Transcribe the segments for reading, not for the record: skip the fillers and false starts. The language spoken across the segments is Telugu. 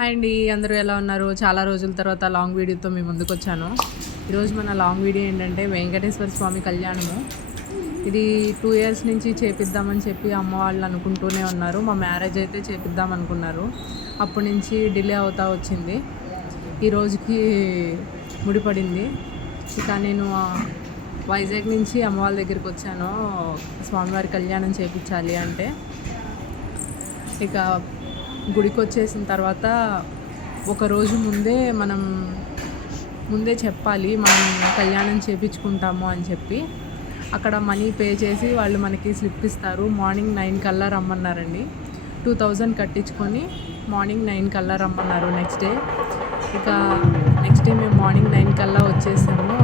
హాయ్ అండి, అందరూ ఎలా ఉన్నారు? చాలా రోజుల తర్వాత లాంగ్ వీడియోతో మీ ముందుకు వచ్చాను. ఈరోజు మన లాంగ్ వీడియో ఏంటంటే వెంకటేశ్వర స్వామి కళ్యాణము. ఇది 2 ఇయర్స్ నుంచి చేపిద్దామని చెప్పి అమ్మ వాళ్ళు అనుకుంటూనే ఉన్నారు. మా మ్యారేజ్ అయితే చేపిద్దాం అనుకున్నారు. అప్పటి నుంచి డిలే అవుతా వచ్చింది. ఈ రోజుకి ముడిపడింది. ఇక నేను వైజాగ్ నుంచి అమ్మ వాళ్ళ దగ్గరికి వచ్చాను స్వామివారి కళ్యాణం చేయించాలి అంటే. ఇక గుడికి వచ్చేసిన తర్వాత ఒకరోజు మనం ముందే చెప్పాలి మనం కళ్యాణం చేయించుకుంటాము అని చెప్పి. అక్కడ మనీ పే చేసి వాళ్ళు మనకి స్లిప్ ఇస్తారు. మార్నింగ్ 9 కల్లా రమ్మన్నారండి. 2000 కట్టించుకొని మార్నింగ్ 9 కల్లా రమ్మన్నారు నెక్స్ట్ డే. ఇక నెక్స్ట్ డే మేము మార్నింగ్ 9 కల్లా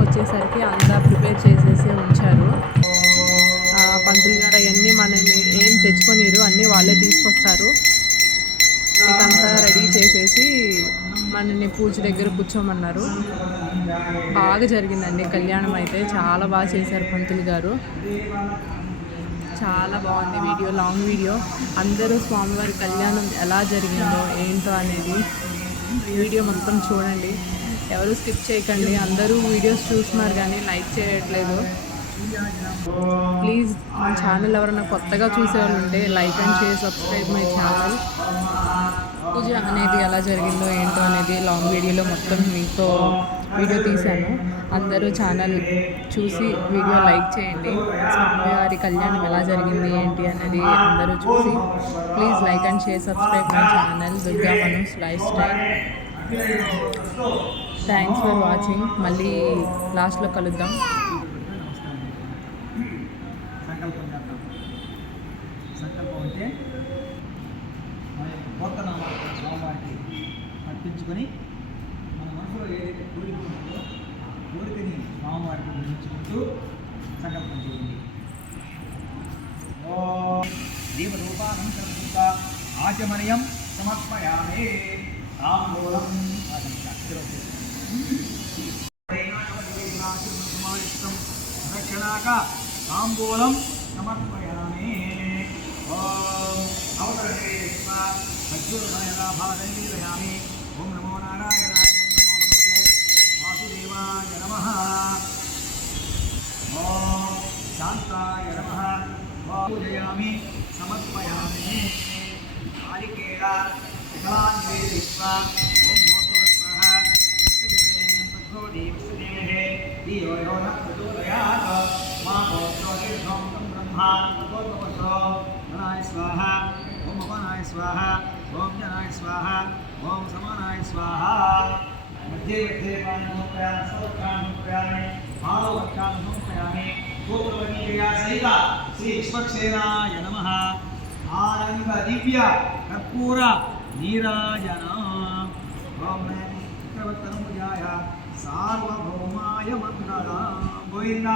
వచ్చేసరికి అంతా ప్రిపేర్ చేసేసి ఉంచారు. పంతులు గారు అవన్నీ మనల్ని ఏం తెచ్చుకొనిరు, అన్నీ వాళ్ళే తీసుకొస్తారు. ఇకంతా రెడీ చేసేసి మనల్ని పూజ దగ్గర కూర్చోమన్నారు. బాగా జరిగిందండి కళ్యాణం అయితే. చాలా బాగా చేశారు పంతులు గారు. చాలా బాగుంది వీడియో, లాంగ్ వీడియో. అందరూ స్వామివారి కళ్యాణం ఎలా జరిగిందో ఏంటో అనేది వీడియో మొత్తం చూడండి. ఎవరు స్కిప్ చేయకండి. అందరూ వీడియోస్ చూస్తున్నారు కానీ లైక్ చేయట్లేదు. ప్లీజ్ మన ఛానల్ ఎవరైనా కొత్తగా చూసేవాళ్ళు ఉంటే like and share, subscribe my channel. పూజ అనేది ఎలా జరిగిందో ఏంటో అనేది లాంగ్ వీడియోలో మొత్తం మీతో వీడియో తీశాను. అందరూ ఛానల్ చూసి వీడియో లైక్ చేయండి. స్వామివారి కళ్యాణం ఎలా జరిగింది ఏంటి అనేది అందరూ చూసి please like and share, subscribe my channel Durga మనూస్ life style. Thanks for watching. మళ్ళీ లాస్ట్లో కలుద్దాం. సంకల్పం అంటే మన గోత్రనామాలు స్వామివారికి అర్పించుకొని మన మనసులో ఏదైతే కోరిక ఉంటుందో కోరికని స్వామివారికి నిర్మించుకుంటూ సంకల్పం చేయండి. దీపరూపానం సర్వూత ఆచమనయం సమర్పయామే తాంబూలం రక్షణాగా తాంబూలం సమర్పయామి. ఓం అవతరణేష్మ సజ్జుర్మయలాభాదైరయామి. ఓం నమో నారాయణాయ, ఓం నమో భగవతే వాసుదేవాయ నమః. ఓం శాంతాయ నమః. పూజయామి సమర్పయామి. కాళికేయ వికలాంగేష్మ. ఓం భూతవస్వః విశ్వదేవేన ప్రచోదయ విశ్వదేవే ధియో యో న ప్రచోదయాత్. మా భూతోదేశం బ్రహ్మా భూతవస్వ గణాయ స్వాహ. ఓం అపనాయ స్వాహ. ఓం జనాయ స్వాహ. ఓం సమానాయ స్వాహ. మధ్యే మధ్యే పాని సమర్పయామి. సర్వకాన్ని సమర్పయామి. మానవకాన్ని సమర్పయామి. గోపురవనీయా సహిత శ్రీ విశ్వక్సేనాయ నమః. ఆనంద దివ్య కర్పూర నీరాజన. ఓం చక్రవర్తనముజాయ సార్వభౌమాయ మంగళం. గోవింద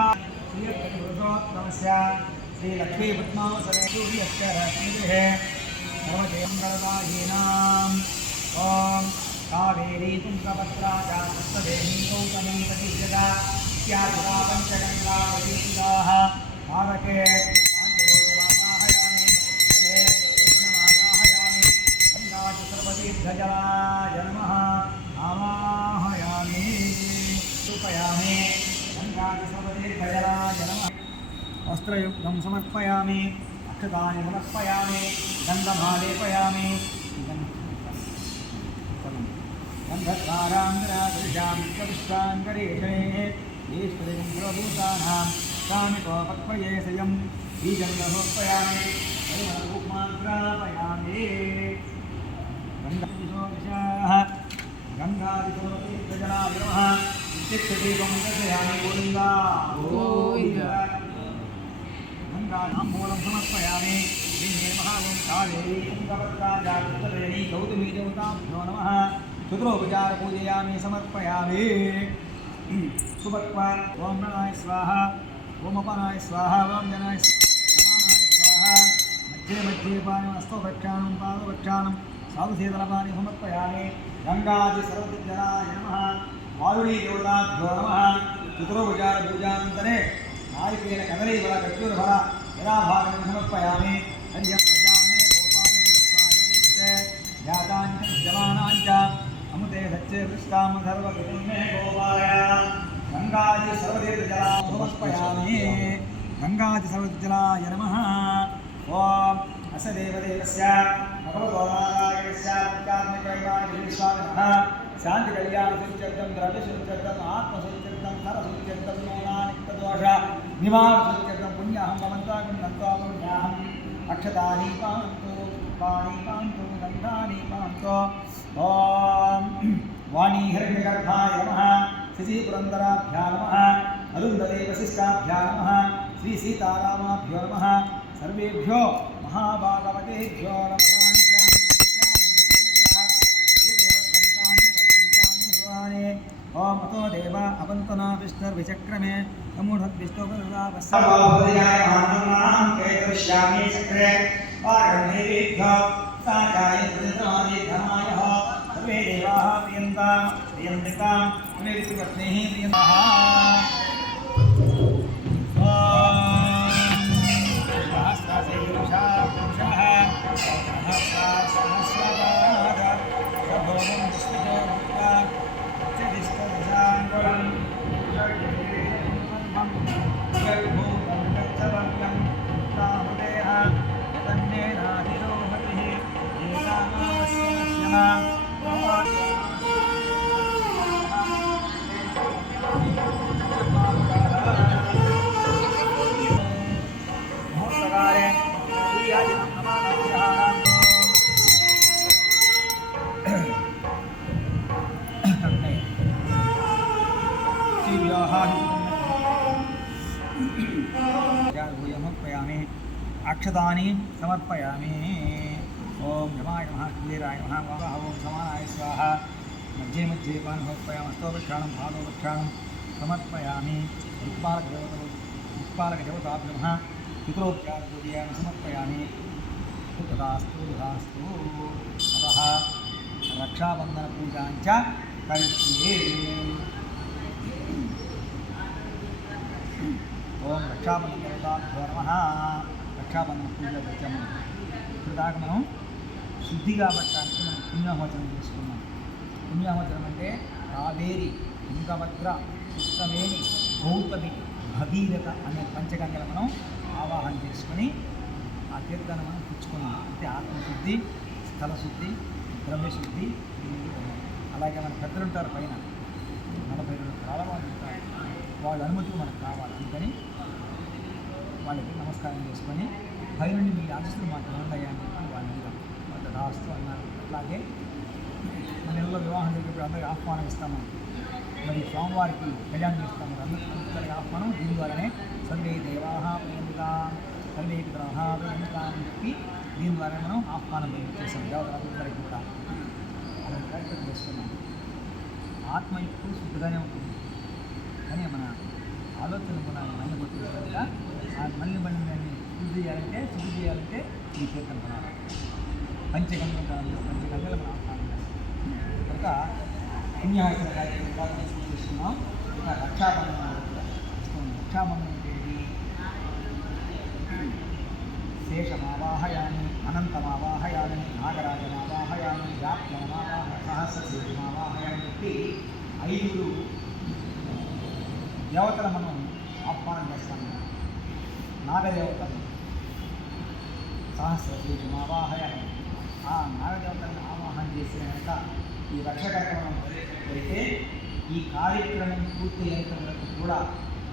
శ్రీపురుషోత్తమస్య శ్రీ లక్ష్మీ పద్మావసరేభ్యశ్చ రశ్మిదే సర్వజయంగళదాయీనాం. ఓం కావేరీ తుంగభద్రా చ సప్తదేవీ గౌతమీ ప్రతిజగా ఇత్యాదిగా పంచగంగా ప్రతిష్ఠితాః. భారతే పాంచలోకమావాహయామి. జలే పూర్ణమావాహయామి. గంగాచ సర్వతీర్థజలాయ నమః ఆవాహయామి. రూపయామి. గంగాచ సర్వతీర్థజలాయ నమః. వస్త్రయుక్తం సమర్పయామి. అక్షతాని సమర్పయామి. గంధమాలేపయామి. గంధద్వారాంధ్రాదృశాం విశ్వాంగరేషే ఈశ్వరీం సర్వభూతానాం స్వామికోపక్వయేశయం. బీజం సమర్పయామి. పరిమళకుమాగ్రాపయామి. గంగాదిశోభిషాః గంగాదిశోతీర్థజలాయ నమః. నిత్యదీపం దర్శయామి. గోవిందా గోవిందా. గంగాతాంబూలం సమర్పయామి. శ్రీమహావం కావేరీ తుంగభద్రా జాగృతవేణీ గౌతమీ దేవతాభ్యో నమః. చతురోపచార పూజయామి సమర్పయామి. సుభక్వ. ఓం ప్రణాయ స్వాహ. ఓం అపనాయ స్వాహ. ఓం జనాయ సమానాయ స్వాహ. మధ్యే మధ్యే పాని హస్తోపక్షాణం పాదపక్షాణం సాధుశీతలపాని సమర్పయామి. గంగాది సర్వతీర్థజలాయ నమః. వాయుడీ దేవతాభ్యో నమః. చతురోపచార పూజానంతరే నారికేల కదలీఫల ఖర్జూరఫల యథాభాగం సమర్పయామి. హర్యం ప్రజామే గోపాయ ముదత్వాయ దేవతే జాతాంచ జమానాంచ स्वच्छेष्टां सर्वगुणं मे गोपाय गंगाजि सर्वतीर्थजलाय समर्पयामि गंगाजि सर्वतीर्थजलाय नमः ओम अस्य देवदेवस्य भगवतो नारायणस्य विद्यात्मकैवादिविश्वामिनः शांति कल्याण सुचित्तं द्रव्य सुचित्तं आत्म सुचित्तं सर सुचित्तं नोनानिक्तदोष निवार सुचित्तं पुण्याहं भवन्ताकं नत्वां पुण्याहं अक्षतानि पान्तु पाणि पान्तु गन्धानि पान्तु ओम वाणी हिरण्यगर्भाय नमः श्री पुरन्दराभ्यां नमः अरुन्धती वसिष्ठाभ्यां नमः श्री सीतारामाभ्यो नमः सर्वेभ्यो महाभागवतेभ्यो नमः ओम अतो देव अवंतना विष्णुर्विचक्रमे समूढद्विष्णुपदावस्याय महात्मां केतुष्यामि चक्रे वारणेभ्यो साकाय प्रदनादि धमायः सर्वे देवाः प्रियन्तां प्रियपत्नीः प्रियन्तः अक्षतानि समर्पयामि ओम यमाय नमः कुबेराय नमः वाह ओम समानाय स्वाहा मध्ये मध्ये पान समर्पयामि स्तोत्रक्षाणं भागवतक्षाणं समर्पयामि दिक्पालकदेवताभ्यो नमः पितरोपचारपूजयामि समर्पयामि तदास्तु तदास्तु अतः रक्षाबन्धनपूजां च करिष्ये ओम रक्षाबन्धनदेवताभ्यो नमः రక్షాబంధన పూజలో వచ్చాము ఇప్పుడు దాకా మనం శుద్ధి కాబట్టడానికి మనం పుణ్యాహవచనం చేసుకున్నాం. పుణ్యాహవచనం అంటే కావేరి, తుంగభద్ర, పుష్కవేణి, గౌతమి, భగీరథ అనే పంచగంగలు మనం ఆవాహన చేసుకొని ఆ తీర్థాన్ని మనం పుచ్చుకున్నాం. అంటే ఆత్మశుద్ధి, స్థలశుద్ధి, ద్రవ్యశుద్ధి. అలాగే మన పెద్దలు ఉంటారు పైన 42 చాలా మంది ఉంటారు, వాళ్ళ అనుమతి మనకు కావాలి. అందుకని వాళ్ళకి నమస్కారం చేసుకొని పై నుండి మీ ఆశీస్సులు మాకు ఉన్నాయా అని చెప్పి వాళ్ళు అడిగాం. వాళ్ళు రాస్తూ అన్నారు. అట్లాగే మన ఇళ్ళలో వివాహం జరిగినప్పుడు అందరికీ ఆహ్వానం ఇస్తాము. మరి స్వామివారికి కళ్యాణం ఇస్తాము. అందరికీ ఆహ్వానం దీని ద్వారానే సర్వే దేవాహ ప్రియంగా సర్వే గ్రహ ప్రియంగా అని చెప్పి దీని ద్వారా మనం ఆహ్వానం చేస్తాం. దేవతలందరికీ కూడా అలా కార్యక్రమం చేస్తున్నాం. ఆత్మ ఎప్పుడు శుద్ధిగానే ఉంటుంది, కానీ మన ఆలోచనలు కూడా మళ్ళీ కొట్టుకుంటా ఆ మళ్ళీ శుద్ధి చేయాలంటే ఈ తీర్థం కొనాలి. పంచగంగలు మనం ఆహ్వానం చేస్తాం. కనుక పుణ్యహవచన కార్యక్రమం చేస్తున్నాం. ఇంకా రక్షాబంధనం రక్షాబంధనం ఏంటి? శేషమావాహయామి, అనంతమావాహయామి, నాగరాజమావాహయామి, సహస్రశేషమావాహయాన్ని చెప్పి 5 దేవతలు మనం ఆహ్వానం చేస్తాము. నాగదేవతలు సహస్రశేషమావాహయామి, ఆ నాగదేవతలను ఆవాహన చేసినాక ఈ రక్షకర్మం అయితే ఈ కార్యక్రమం పూర్తి అయిన వరకు కూడా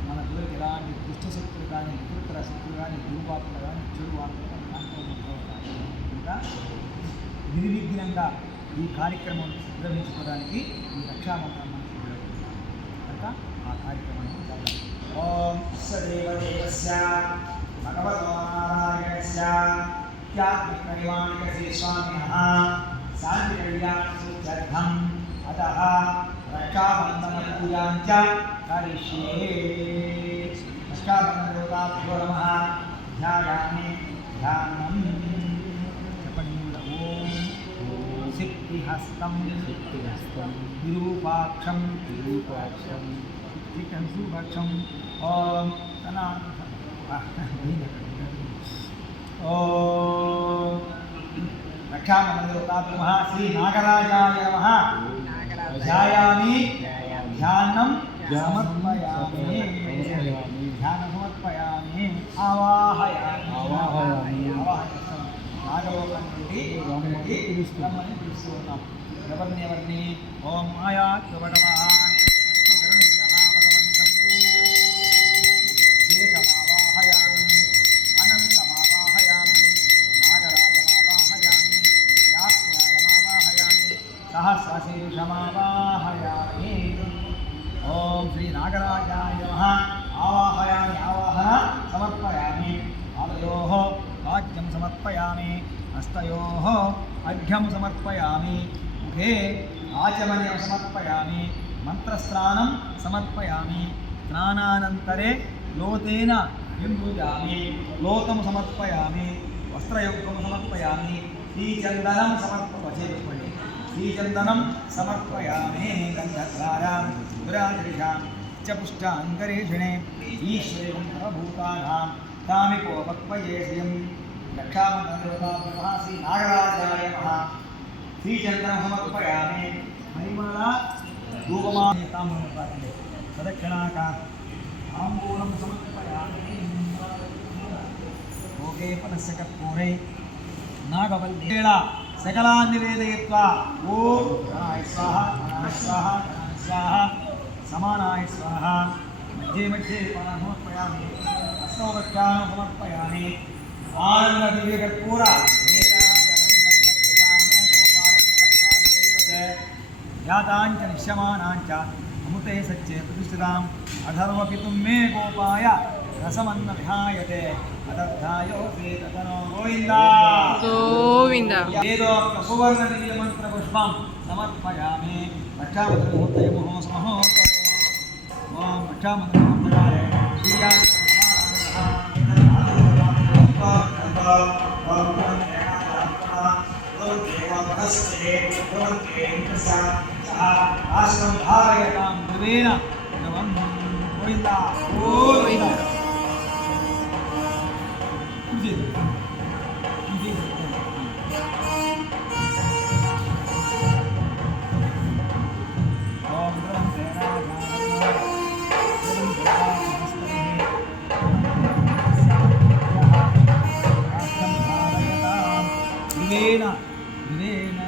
మన గురికి ఎలాంటి దుష్టశక్తులు కానీ, ఇతర శక్తులు కానీ, దుర్వాకులు కానీ, చెడు వాకులు కానీ దాంట్లో ఇంకా నిర్విఘ్నంగా ఈ కార్యక్రమం నిర్వహించుకోవడానికి ఈ రక్షాబంధనం మనకు ఉపయోగపడుతుంది. కనుక ఆ కార్యక్రమాన్ని చదవాలి. ఓం సదేవదేవస్య భగవతో నారాయణస్య త్యాత్మికైవానికసి స్వామినః శాంతి కళ్యాణ సూత్యర్థం అతః రక్షాబంధన పూజాం చ కరిష్యే. రక్షాబంధన దేవతాభ్యో నమః. ధ్యాయామి ధ్యానం చెప్పండి. ఓం శక్తిహస్తం విరూపాక్షం శుభాక్షం ఓం ఓం రక్షాబంధన దేవతాభ్యో నమః. శ్రీ నాగరాజాయ నమః. ధ్యాయామి ధ్యానం సమర్పయామి ధ్యానం సమర్పయామి ఆవాహయామి నాగలోకం నుండి పిలుస్తున్నామని పిలుస్తూ ఉన్నాం. ఎవరిని ఓం మాయా భగవాన్ శేషమావాహయామి అనంతమావాహయామి నాగరాజమావాహయామి వ్యాఖ్యానమావాహయామి సహస్రశీర్షమావాహయామి. ఓం శ్రీ నాగరాజాయ నమః. ఆవాహయామి ఆవాహన సమర్పయామి. పాదయోః వాక్యం సమర్పయామి. హస్తయోః అర్ఘ్యం సమర్పయామి. ముఖే ఆచమనీయం సమర్పయామి. మంత్రస్నానం సమర్పయామి. స్నానానంతరే లోతేన విమృజామి. లోకం సమర్పయామి. వస్త్రయుగ్మం సమర్పయామి. శ్రీచందనం సమర్పయామి. శ్రీచందనం సమర్పయామి. గంధద్వారాం పురాదృశాం చ పుష్టాంతరేషిణే ఈశ్వరం సర్వభూతానాం కామికోపక్వయే శ్రియం రక్షామంత్రదేవతాభ్యः శ్రీ నాగరాజాయ నమః. శ్రీచందనం సమర్పయామి. మణిమాల ధూపమాని తాంబూలం ప్రార్థన ప్రదక్షిణాక తాంబూలం సమర్పయామి. ఓకే పదస్య కర్పూరే నాగవల్లేళ సకలాన్ నివేదయత్వా ఓం ప్రాణాయ స్వాహ ప్రాణాయ స్వాహ ప్రాణాయ స్వాహ సమానాయ స్వాహ. మధ్యే మధ్యే ప్రాణం సమర్పయామి. అష్టోపచారం సమర్పయామి. ఆనంద దివ్య కర్పూర ఖ్యాతాంచ నిశ్యమానాంచ అమృతే సత్యే ప్రతిష్ఠితాం అధర్వపితుం మే గోపాయ రసమన్న విహాయతే అదర్థాయోపే తతనో గోవిందా గోవింద. ఏదో సువర్ణ దివ్య మంత్ర పుష్పం సమర్పయామి. రక్షామంత్ర ముహూర్తయ ముహోస్మహో ఓం రక్షామంత్ర ముహూర్తకాలే శ్రీయాది ఆశ్రం ధారయతాం దివేన గోవిందా గోవిందా. వివేన వివేన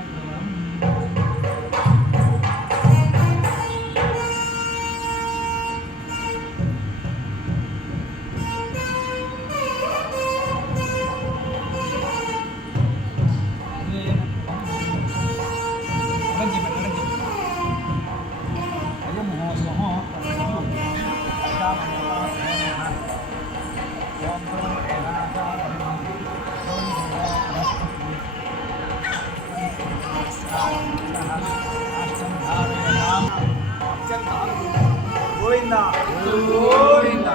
గోవిందా గోవింద.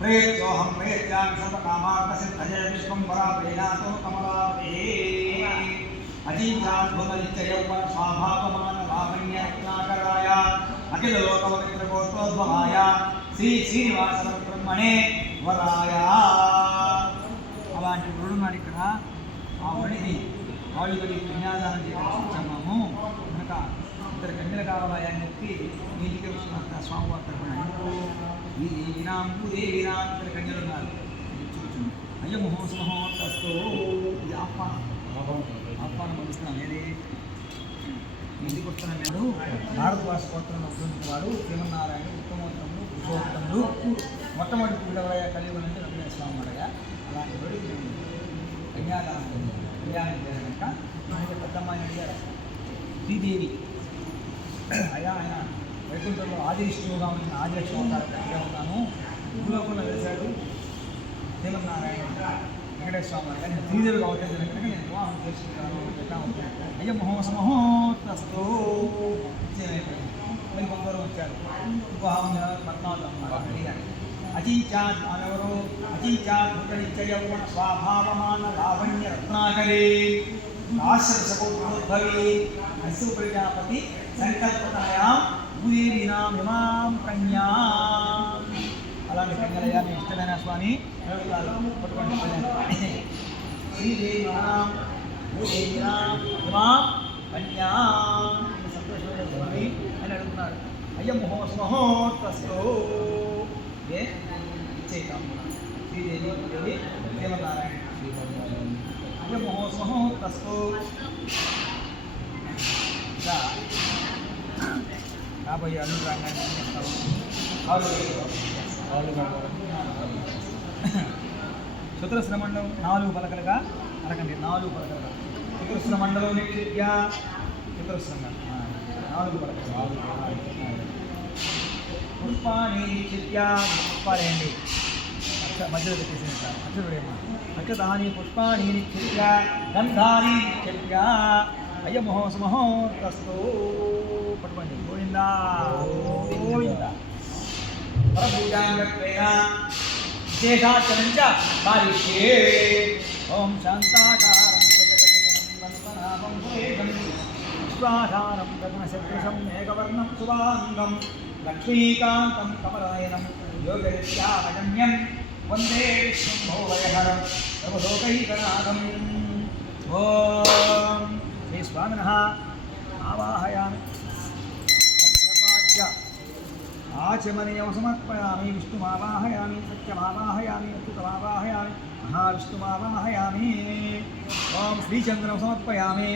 प्रेत्योहं प्रेत्यामि सर्वकामार्थसिद्धये विश्वम्भराप्रेणातो कमलाप्रे अजीन्द्राद्भुतनित्ययौवन स्वाभावमानलावण्यरत्नाकराय अखिललोकपवित्रगोत्रोद्भवाय श्रीनिवासब्रह्मणे వరాయ. అలాంటి వరుడు నాడు ఇక్కడ ఆ వరుడికి ఆవిడికి కన్యాదానం చేయడానికి వచ్చాము కనుక ఇద్దరు కన్యలు కావాలా అని చెప్పి నీటికి వస్తున్న స్వామివారి తరపున ఈ దేవినాం భూదేవినాం ఇద్దరు కన్యలు ఉన్నారు. చూస్తున్నాం అయ్య ముహోత్సవస్తూ ఇది ఆహ్వానం పంపిస్తున్నాం. ఏది ఇంటికి వస్తున్న మీరు భారతవాస గోత్రంలో ఉంటుంది వాడు శ్రీమన్నారాయణ ఉత్తమోత్తముడు పురుషోత్తముడు మొట్టమొదటి పూజవయ్య కలియుగం అంటే వెంకటేశ్వర స్వామి అడగా అలాంటి వాడు కన్యాదానం కళ్యాణం చేయాలంట. ఆయన పెద్దమ్మాయిని అడిగారు శ్రీదేవి అయ్యా ఆయన వైకుంఠంలో ఆదివిష్ణువుగా ఉన్న ఆదిలక్ష్మి అడిగా ఉన్నాను భూలోకంలో వేశాడు శ్రీమన్నారాయణ వెంకటేశ్వర స్వామి కానీ శ్రీదేవి కావచ్చు కనుక నేను వివాహం చేసుకుంటాను ఎట్లా ఉంటాను. అయ్య మహోత్సవస్తూ మరి కొందరు వచ్చారు వివాహం 14 అడిగారు. అచించాత్ అనవరు అచించాత్ నిత్యయౌవన స్వాభావమాన లావణ్య రత్నాకరే ఆశ్రసకోద్భవే అస్సు ప్రజాపతి సంకల్పనాయాం భూదేవీనాం ఇమాం కన్యాం. అలాంటి కన్యలయ్యా మీ ఇష్టమైన స్వామి పట్టుకోండి. శ్రీదేవీనాం భూదేవీనాం ఇమాం కన్యాం. సంతోషమైన స్వామి అని అడుగుతున్నారు. అయ్య మహోత్సవస్తు ఏ ఇచ్చేద్దాం. శ్రీదేవి భూదేవి దేవనారాయణ అయ్య మహోత్సవస్తు. రాబోయే అల్లుడు రాగానే చతురస్రమండలం 4 పలకలుగా అనకండి, 4 పలకలుగా చతురస్రమండలం నిక్షిప్య చతురస్రంగా 4 పలకలు పుష్పాన్ని నిక్షిప్య పుష్పాలేండి మధ్యలో పెట్టేసింది సార్. అక్షరుడేమో అక్షతాని పుష్పాన్ని నిక్షిప్య గంధాన్ని నిక్షిప్య అయ్య మహోత్సవస్తు. పట్టుకోండి. గోవిందా గోవింద. పరపూజాంగత్వేన విశేషాచరణం చ కారిష్యే. ఓం శాంతాకారం జగత్పనామం సురేశం విశ్వాధారం గగనసదృశం మేఘవర్ణం శుభాంగం లక్ష్మీకాంతం కమలనయనం యోగరిత్యామజన్యం వందే విష్ణుం భోవయహరం సర్వలోకైకనాథం. ఓం శ్రీ స్వామినః ఆవాహయామి. ఆచమనీయం సమర్పయామి. విష్ణుమావాహయామి, సత్యమావాహయామి, అచ్యుతమావాహయామి, మహావిష్ణుమావాహయామి. ఓం శ్రీచంద్రం సమర్పయామి.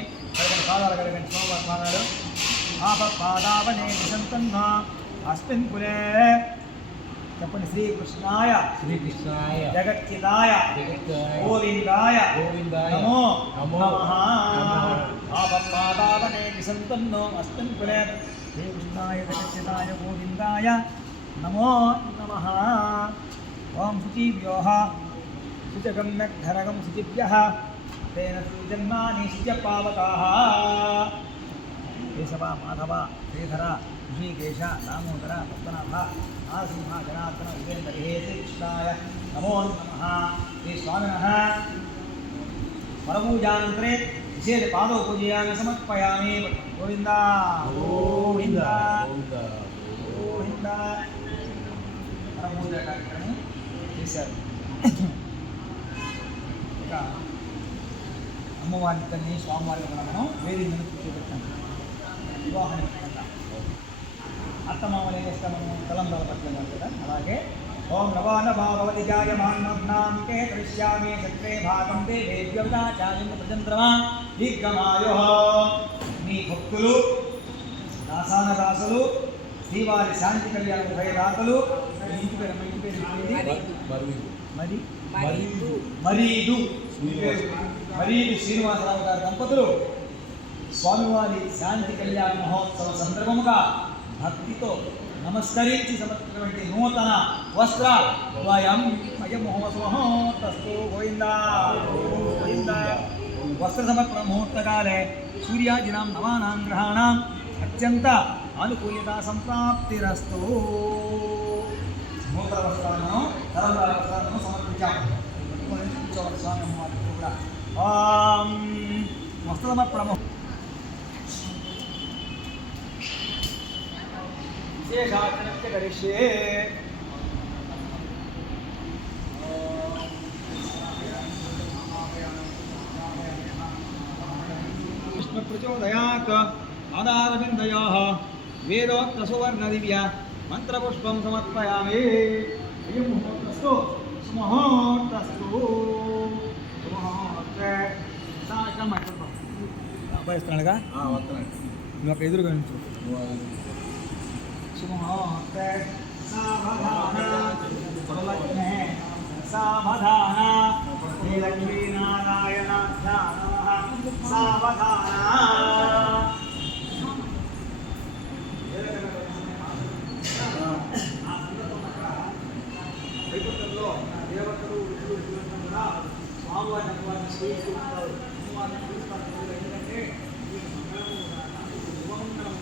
పాదాలు కలగండి. సోమవారు ఆపపాదావనే సంతన్న అస్మిన్ కులే. చెప్పండి. శ్రీకృష్ణాయ శ్రీకృష్ణాయ జగచ్చిదాయ గోవిందాయ నమో నమః. ఆపపాదావనే సంతన్నో అస్మిన్ కులే. శ్రీకృష్ణాయ జగచ్చిదాయ గోవిందాయ నమో నమః. ఓం శుచిభ్యోః శుచగమ్యద్ధరగం శుచిభ్యః తేన జన్మాని శుచపావకాః. కేశవ మాధవ శ్రీధర ఋషికేశ దామోదర పద్మనాభ ఆసింహ జనార్దన ఉపేంద్రే శ్రీకృష్ణాయ నమో నమః. శ్రీ స్వామినః పరపూజానంతరే విశేష పాదౌ పూజయామి సమర్పయామి. గోవింద గోవింద గోవింద. పరపూజ కార్యక్రమం చేశారు. ఇక అమ్మవారి తల్లి స్వామివారికి మనం వేది మీద కూర్చోబెట్టాం. వివాహం అత్తమామలు ఏం చేస్తాము? తలంబ్రాల పట్టుకున్నాం కదా. అలాగే ఓం నవానభావతి జాయమాన్మగ్నాంకే కరిష్యామి చక్రే భాగం దేవేభ్యవదాచార్యం ప్రచంద్రమా దీర్ఘమాయో. మీ భక్తులు దాసాన దాసులు శ్రీవారి శాంతి కళ్యాణ ఉభయదాతలు. ఇంటి పేరు మరీదు శ్రీనివాసరావు గారి దంపతులు స్వామివారి శాంతి కళ్యాణ మహోత్సవ సందర్భముగా భక్తితో నమస్కరించి సమర్పించినటువంటి నూతన వస్త్ర ద్వయం అయం మహోత్సవస్తు. గోవిందా గోవింద. వస్త్ర సమర్పణ ముహూర్తకాలే సూర్యాదీనాం నవానాం గ్రహాణాం అత్యంత అనుకూలత సంప్రాప్తిరస్తు. నూతన వస్త్రాలను తరంగాల వస్త్రాలను సమర్పించాము. స్వామి అమ్మవారికి కూడా వస్త్ర సమర్పణ విశేషాచరణ్య కరిష్యే. విష్ణు ప్రచోదయాత్ పాదారవిందయోః వేదోక్త సువర్ణ దివ్య మంత్రపుష్పం సమర్పయామి. అయం ముహూర్తస్తు సుముహూర్తస్తు. సుముహూర్తే సాయం అయిపోతాం. అబ్బాయి ఇస్తున్నాడుగా నువ్వు అక్కడ ఎదురుగా నుంచు. సుముహూర్తే సావధాన ప్రలగ్నే సావధాన శ్రీ లక్ష్మీనారాయణాభ్యాం నమః. సావధాన. వైకుంఠంలో దేవతలు స్వామివారిని అమ్మవారిని స్వీకరిస్తారు. అమ్మవారిని స్వీకరిస్తారు. ఎందుకంటే మంగళము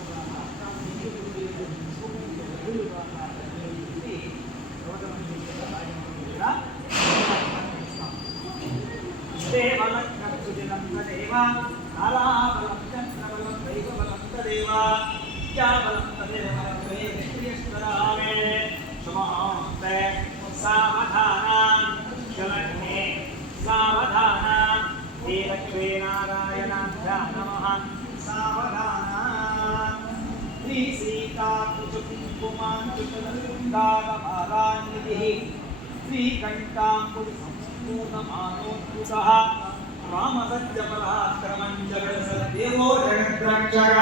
కాలాబలం చంద్రబలం దైవబలం తదేవ విద్యాబలం తదేవ శ్రీయేశ్వరామే సుమహోస్తే సావధానం శలగ్నే సావధానం శ్రీలక్ష్మీనారాయణాభ్యాం నమః సావధానం శ్రీ సీతాకుచుకుంకుమాంచుతదాగమాలాన్నిధిః శ్రీకంఠాంకుడి సంపూర్ణమానోద్భుతః రామసత్యపరాక్రమం జగత్సదేవో జగద్రక్షకः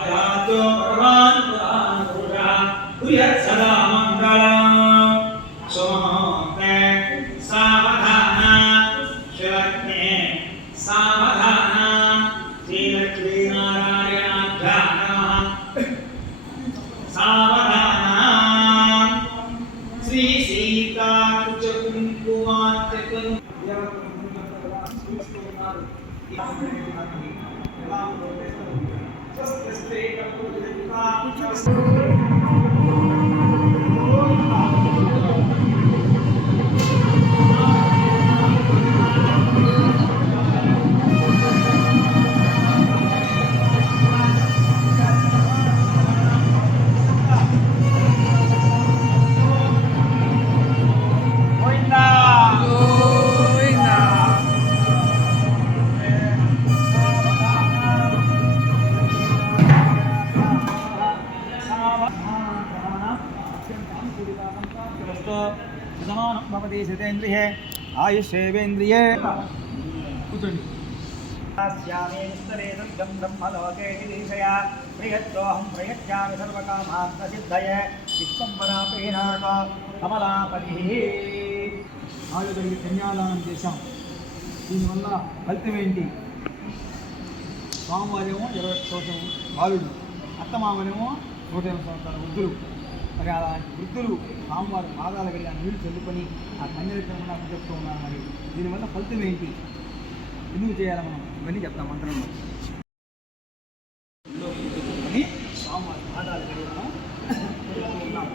అయాతో భగవాన్ పురాణపురుషः కుర్యాత్ సదా మంగళం సోమోక్తే సావధానం శివజ్ఞే సావధానం శ్రీలక్ష్మీనారాయణాభ్యాం నమః సావధానం శ్రీ సీతాకుచకుంకుమాంచకం గోవిందా. సమానం భవతి శతేంద్రియే ఆయుష్యేవేంద్రియే కూర్చోండి శ్యామే నిస్తరే సత్యం బ్రహ్మలోకే దిశయా ప్రియత్వహం ప్రయత్యామి సర్వకామార్థసిద్ధయే విశ్వంబరాపీనాథ కమలాపతి ఆయుధకి కన్యాదానం చేశాం. దీనివల్ల ఫలితం ఏంటి? స్వామివారేమో 21 సంవత్సరం బాలుడు, అత్తమామనేమో 120 సంవత్సరాల వృద్ధులు. మరి అలాంటి వృద్ధులు స్వామివారి పాదాల గడిగా నీళ్లు చల్లుకొని ఆ కన్యరచన చెప్తూ ఉన్నారు. మరి దీనివల్ల ఫలితం ఏంటి, ఎందుకు చేయాలి మనం, ఇవన్నీ చెప్తాం మంత్రంలో. అని స్వామివారి పాదాల గడిగా మనం చెప్తూ ఉన్నాం.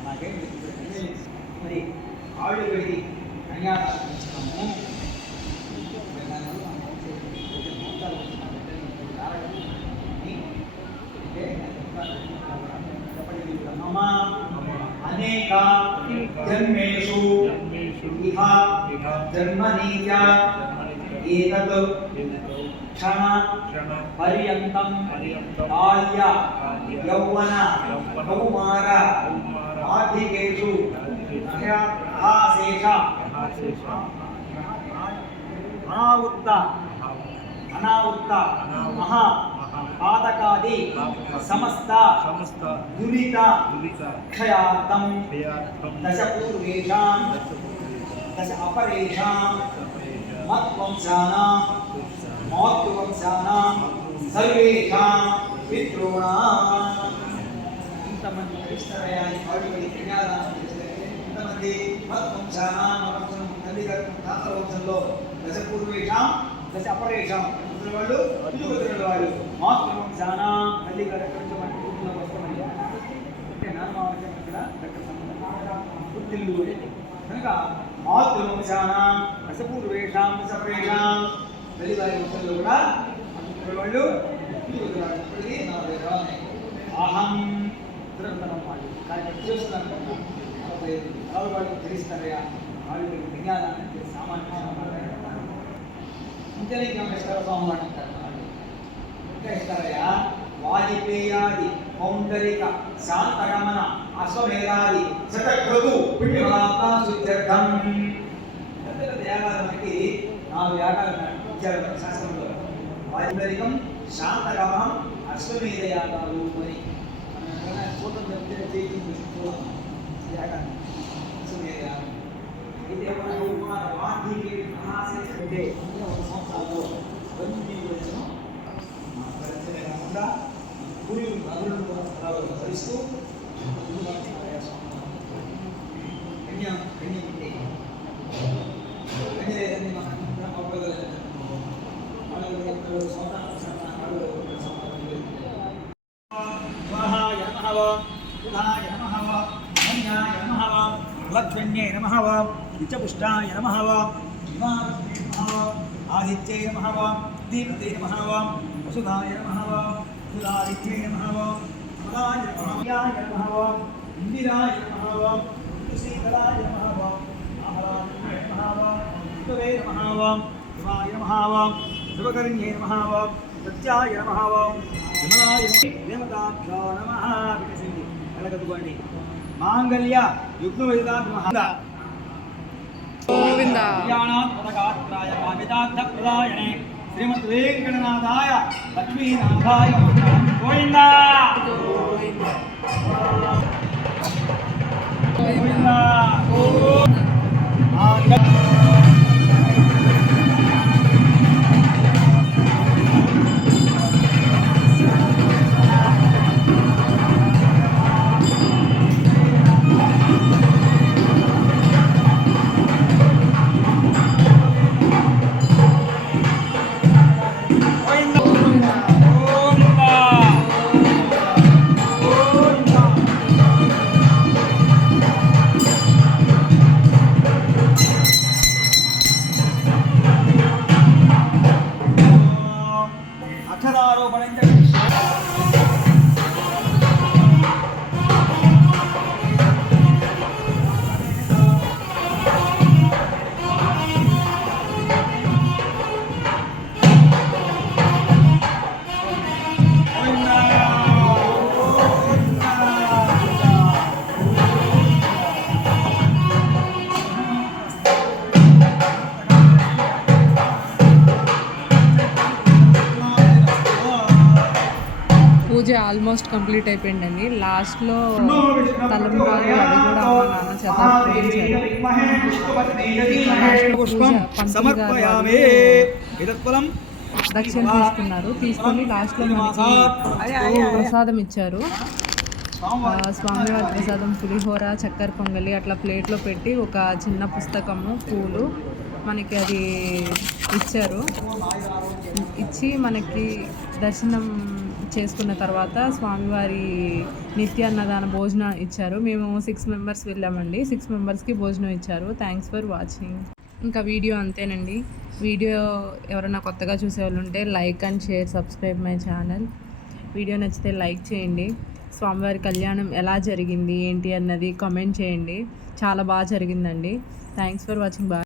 అలాగే మరి ఆవిడ గడి కన్యాదానం చేస్తున్నాము. అనేక జన్మేషు ఇహ జన్మనీయ ఏతత్ క్షణ పర్యంతం బాల్య యౌవన కౌమార ఆధికేషు అశేష అనావృత్త మహా పాతకాది సమస్త దురిత క్షయార్థం దశ పూర్వేషాం దశ అపరేషాం మత్వంశానాం మాతృవంశానాం సర్వేషాం పితॄణాం. ఇంతమంది క్రైస్తవయాన్ని ఆవిడకి కన్యాదానం చేస్తే ఇంతమంది మత్వంశానాం తల్లి తాత వంశంలో దశ పూర్వేషాం దశ అపరేషాం వాళ్ళు పితృపుత్రుల వాళ్ళు మాతృవంశానాం తల్లి గారు ఎక్కడి నుంచి మన కుటుంబంలో వస్తామని అంటే నాన్నమావంశం ఇక్కడ పుట్టిల్లు కనుక మాతృవంశానాం దశ పూర్వేషాం దశ అపరేషాం తల్లి గారి వంశంలో కూడా వాళ్ళు పితృపుత్రులు అహం తిరుగుతున్నాం వాళ్ళు కానీ చూస్తున్నాను వాళ్ళు తెలుస్తారయ్యా వాళ్ళు విజ్ఞానాన్ని సామాన్య ఇంటెలిజెంట్ స్వామి అంటారు. ఇంకా ఇస్తారయ్యా వాజిపేయాది పౌండరిక శాంతగమన అశ్వమేధాది శతక్రతు పిండిఫలాత్మ శుద్ధ్యర్థం. పెద్ద యాగాలు మనకి 4 యాగాలు ఇచ్చారు శాస్త్రంలో. వాజిపేరికం శాంతగమనం అశ్వమేధ యాగాలు అని మనం చూడటం చెప్తే యాగాన్ని అశ్వమేధ యాగం అయితే వాద్యకి అంటే 1 సంవత్సరాల్లో మంచి వయసును కాకుండా గురువు నదులను భరిస్తూ స్వాహాయ నమః, బుధాయ నమః, ధన్యాయ నమః, लक्ष्मण्ये नमः वा विचपुष्टाय नमः वा हिमावत्ये नमः वा आदित्ये नमः वा दीप्ते नमः वा वसुधाय नमः वा वसुधादित्ये नमः वा वसुधाय नमः वा इंदिराय नमः वा शीतलाय नमः वा आहलाय नमः वा शिवे नमः वा शिवाय नमः वा शिवकर्ण्ये नमः वा सत्याय नमः वा विमलाय देवताभ्यो नमः विकसिंहि अलगदुगोंडि मांगल्य युग्मवेदा नमः గోవింద कल्याणात्मकात्राय कामितार्थप्रदायने श्रीमद्वेङ्कटनाथाय लक्ष्मीनाथाय गोविन्द गोविन्द పూజ ఆల్మోస్ట్ కంప్లీట్ అయిపోయిందండి. లాస్ట్లో తలంబ్రాలు అవి కూడా అమ్మ నాన్న చేత దక్షిణ తీసుకున్నారు. తీసుకొని లాస్ట్లో మనకి ప్రసాదం ఇచ్చారు. స్వామివారి ప్రసాదం పులిహోర, చక్కెర పొంగలి అట్లా ప్లేట్లో పెట్టి ఒక చిన్న పుస్తకము, పూలు మనకి అది ఇచ్చారు. ఇచ్చి మనకి దర్శనం చేసుకున్న తర్వాత స్వామివారి నిత్య అన్నదాన భోజనం ఇచ్చారు. మేము 6 మెంబర్స్ వెళ్ళామండి. 6 మెంబర్స్కి భోజనం ఇచ్చారు. Thanks for watching. ఇంకా వీడియో అంతేనండి. వీడియో ఎవరైనా కొత్తగా చూసే వాళ్ళు ఉంటే like and share, subscribe my channel. Video నచ్చితే లైక్ చేయండి. స్వామివారి కళ్యాణం ఎలా జరిగింది ఏంటి అన్నది కామెంట్ చేయండి. చాలా బాగా జరిగిందండి. Thanks for watching. బాయ్.